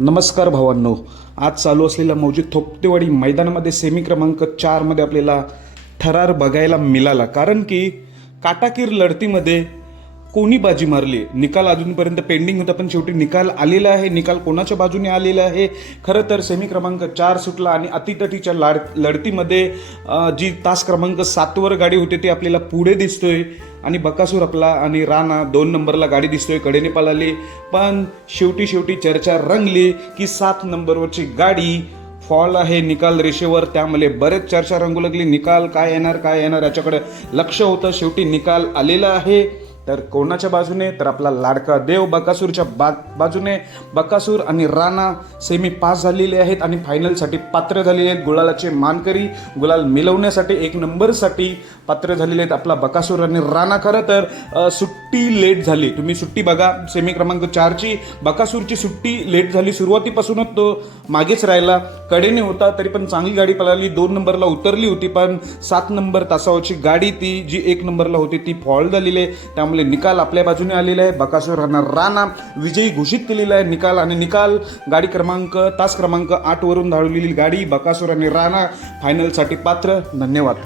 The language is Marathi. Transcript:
नमस्कार भावांनो. आज चालू असलेल्या मौजी थोपतेवाडी मैदानामध्ये सेमी क्रमांक चारमध्ये आपल्याला थरार बघायला मिळाला. कारण की काटाकीर लढतीमध्ये कोणी बाजी मारली? निकाल अजूनपर्यंत पेंडिंग होता पण शेवटी निकाल आलेला आहे. निकाल कोणाच्या बाजूने आलेला आहे? खरं तर सेमी क्रमांक चार सुटला आणि अतितटीच्या लाड लढतीमध्ये जी तास क्रमांक सातवर गाडी होती ती आपल्याला पुढे दिसतोय. आणि बकासूर आपला आणि राणा दोन नंबरला गाडी दिसतोय. कडेने पळाली पण शेवटी शेवटी चर्चा रंगली की सात नंबरवरची गाडी फॉल आहे निकाल रेषेवर. त्यामुळे बरेच चर्चा रंगू लागली. निकाल काय येणार काय येणार याच्याकडे लक्ष होतं. शेवटी निकाल आलेला आहे. तर कोणाच्या बाजूने? तर आपला लाडका देव बकासूरच्या बा बाजूने. बकासूर आणि राणा सेमी पास झालेले आहेत आणि फायनलसाठी पात्र झालेले आहेत गुलालाचे मानकरी. गुलाल मिळवण्यासाठी एक नंबरसाठी पात्र झालेले आहेत आपला बकासूर आणि राणा. खरं तर सुट्टी लेट झाली. तुम्ही सुट्टी बघा सेमी क्रमांक चारची बकासूरची सुट्टी लेट झाली सुरुवातीपासूनच तो मागेच राहिला. कडेने होता तरी पण चांगली गाडी पळाली. दोन नंबरला उतरली होती पण सात नंबर तासावरची गाडी ती जी एक नंबरला होती ती फॉल झालेली आहे. त्यामुळे निकाल आपल्या बाजूने आलेला आहे बकासूर राणा राणा. विजयी घोषित केलेला आहे निकाल आणि निकाल. गाडी क्रमांक तास क्रमांक आठवरून धाडवलेली धावलेली गाडी बकासूर आणि राणा फायनलसाठी पात्र. धन्यवाद.